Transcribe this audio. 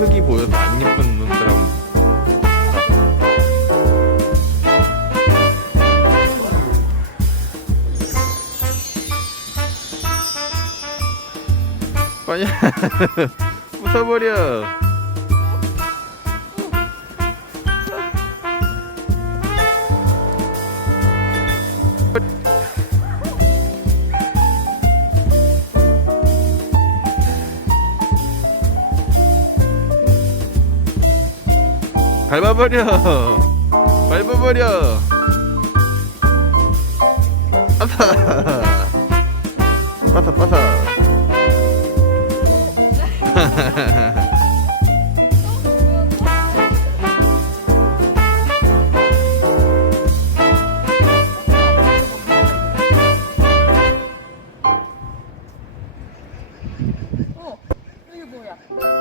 흙이 보여서 안 예쁜 놈들하고. 빨리 부숴버려 밟아버려. 밟아버려. 아파. 빠사 빠사 어, 이게?